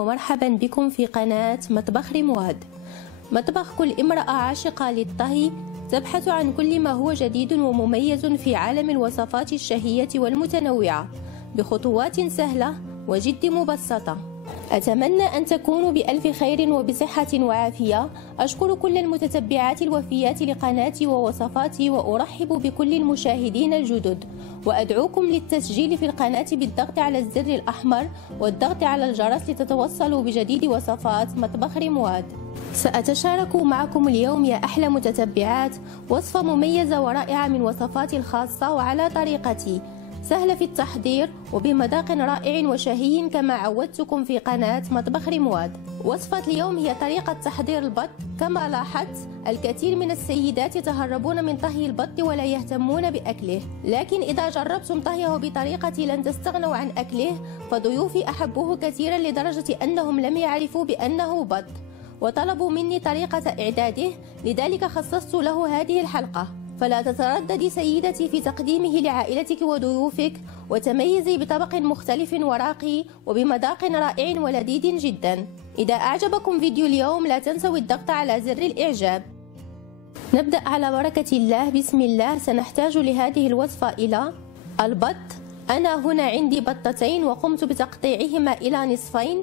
ومرحبا بكم في قناة مطبخ رمواد. مطبخ كل امرأة عاشقة للطهي تبحث عن كل ما هو جديد ومميز في عالم الوصفات الشهية والمتنوعة بخطوات سهلة وجد مبسطة. أتمنى أن تكونوا بألف خير وبصحة وعافية. أشكر كل المتتبعات الوفيات لقناتي ووصفاتي، وأرحب بكل المشاهدين الجدد، وأدعوكم للتسجيل في القناة بالضغط على الزر الأحمر والضغط على الجرس لتتوصلوا بجديد وصفات مطبخ رمواد. سأتشارك معكم اليوم يا أحلى متتبعات وصفة مميزة ورائعة من وصفاتي الخاصة وعلى طريقتي، سهلة في التحضير وبمذاق رائع وشهي كما عودتكم في قناة مطبخ رمواد. وصفة اليوم هي طريقة تحضير البط. كما لاحظت الكثير من السيدات يتهربون من طهي البط ولا يهتمون بأكله، لكن إذا جربتم طهيه بطريقتي لن تستغنوا عن أكله، فضيوفي أحبوه كثيرا لدرجة أنهم لم يعرفوا بأنه بط وطلبوا مني طريقة إعداده، لذلك خصصت له هذه الحلقة. فلا تترددي سيدتي في تقديمه لعائلتك وضيوفك، وتميزي بطبق مختلف وراقي وبمذاق رائع ولذيذ جدا. إذا أعجبكم فيديو اليوم لا تنسوا الضغط على زر الإعجاب. نبدأ على بركة الله. بسم الله. سنحتاج لهذه الوصفة إلى البط. أنا هنا عندي بطتين وقمت بتقطيعهما إلى نصفين.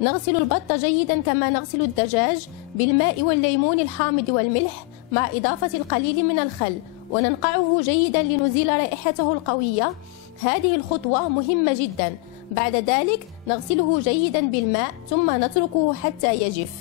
نغسل البط جيدا كما نغسل الدجاج بالماء والليمون الحامض والملح مع إضافة القليل من الخل، وننقعه جيدا لنزيل رائحته القوية. هذه الخطوة مهمة جدا. بعد ذلك نغسله جيدا بالماء ثم نتركه حتى يجف.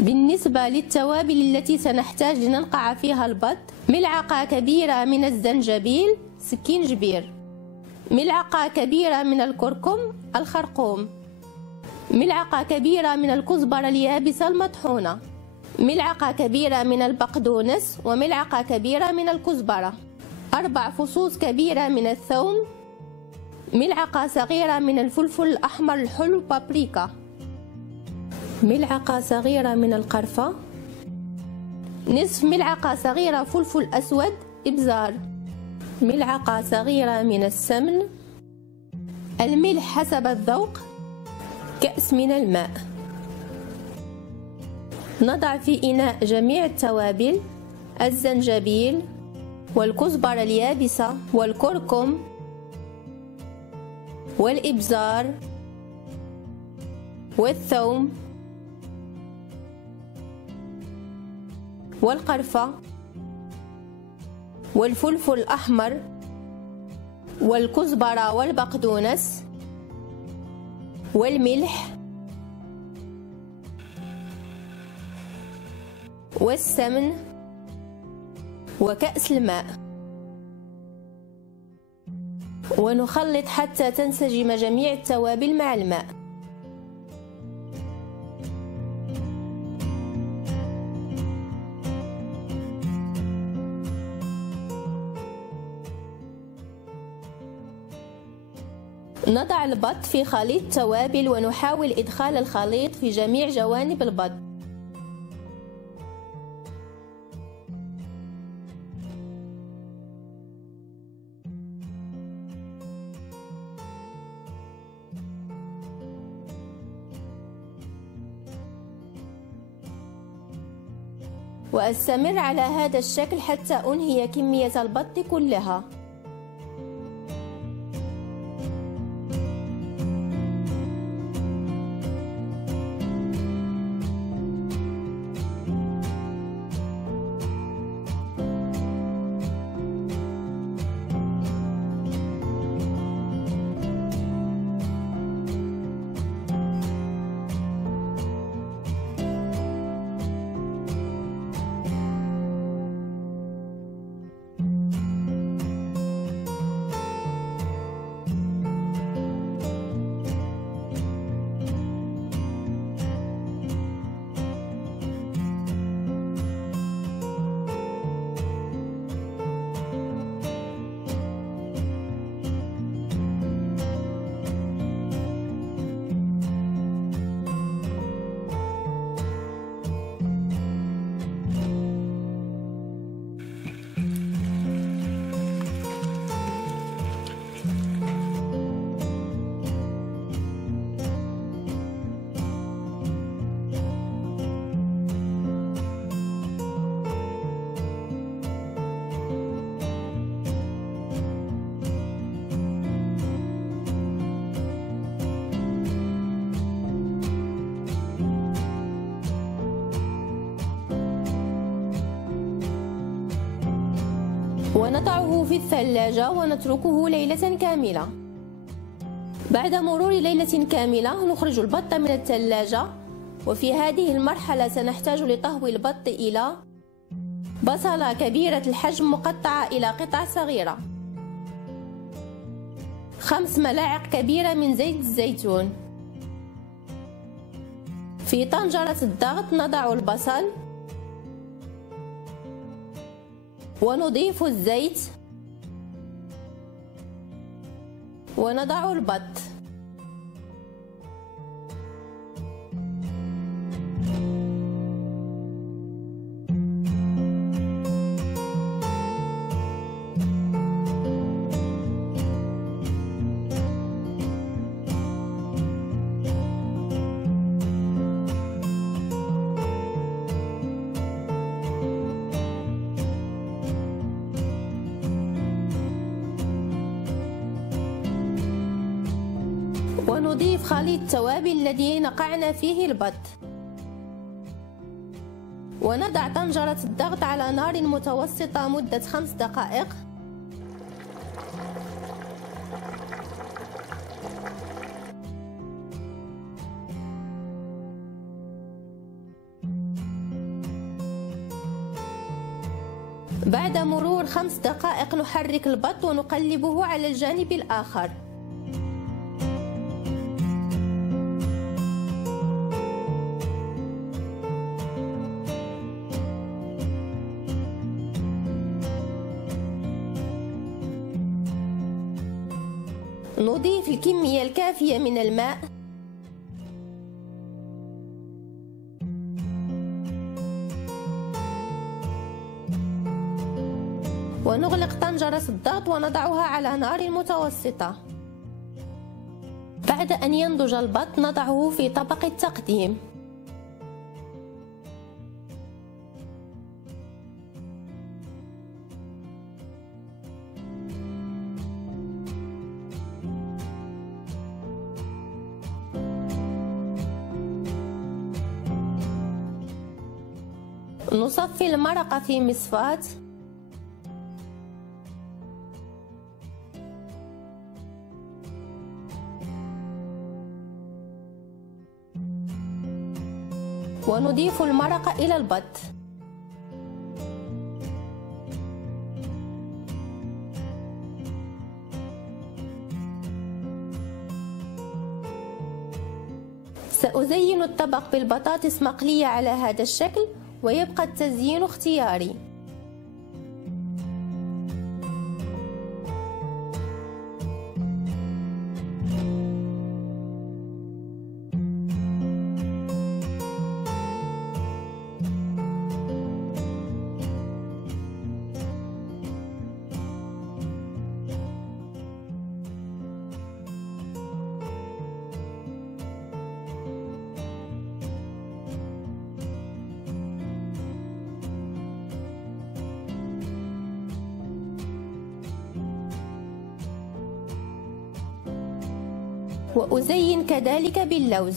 بالنسبة للتوابل التي سنحتاج لننقع فيها البط: ملعقة كبيرة من الزنجبيل سكينجبير، ملعقة كبيرة من الكركم الخرقوم، ملعقة كبيرة من الكزبرة اليابسة المطحونة، ملعقة كبيرة من البقدونس وملعقة كبيرة من الكزبرة، 4 فصوص كبيرة من الثوم، ملعقة صغيرة من الفلفل الأحمر الحلو بابريكا، ملعقة صغيرة من القرفة، نصف ملعقة صغيرة فلفل أسود إبزار، ملعقة صغيرة من السمن، الملح حسب الذوق، كأس من الماء. نضع في إناء جميع التوابل: الزنجبيل والكزبرة اليابسة والكركم والإبزار والثوم والقرفة والفلفل الأحمر والكزبرة والبقدونس والملح والسمن وكأس الماء، ونخلط حتى تنسجم جميع التوابل مع الماء. نضع البط في خليط توابل ونحاول إدخال الخليط في جميع جوانب البط. وأستمر على هذا الشكل حتى أنهي كمية البط كلها. ونضعه في الثلاجة ونتركه ليلة كاملة. بعد مرور ليلة كاملة نخرج البط من الثلاجة، وفي هذه المرحلة سنحتاج لطهو البط إلى بصلة كبيرة الحجم مقطعة إلى قطع صغيرة، 5 ملاعق كبيرة من زيت الزيتون. في طنجرة الضغط نضع البصل ونضيف الزيت ونضع البط. ونضيف خليط التوابل الذي نقعنا فيه البط، ونضع طنجرة الضغط على نار متوسطة مدة 5 دقائق. بعد مرور 5 دقائق نحرك البط ونقلبه على الجانب الآخر. نضيف الكمية الكافية من الماء ونغلق طنجرة الضغط ونضعها على نار متوسطة. بعد أن ينضج البط نضعه في طبق التقديم. نصفي المرقة في مصفاة ونضيف المرقة إلى البط. سأزين الطبق بالبطاطس مقلية على هذا الشكل، ويبقى التزيين اختياري. وأزين كذلك باللوز.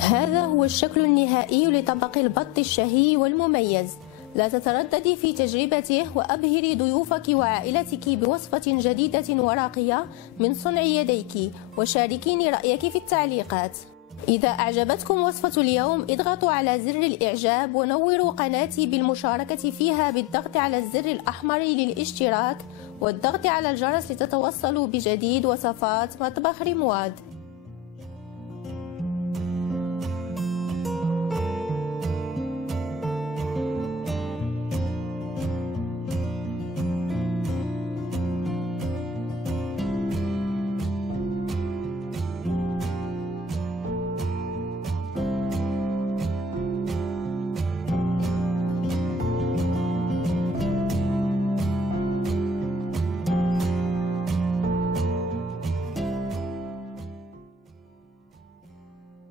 هذا هو الشكل النهائي لطبق البط الشهي والمميز. لا تترددي في تجربته، وأبهري ضيوفك وعائلتك بوصفة جديدة وراقية من صنع يديك، وشاركيني رأيك في التعليقات. إذا أعجبتكم وصفة اليوم اضغطوا على زر الإعجاب، ونوروا قناتي بالمشاركة فيها بالضغط على الزر الأحمر للاشتراك، والضغط على الجرس لتتوصلوا بجديد وصفات مطبخ رمواد.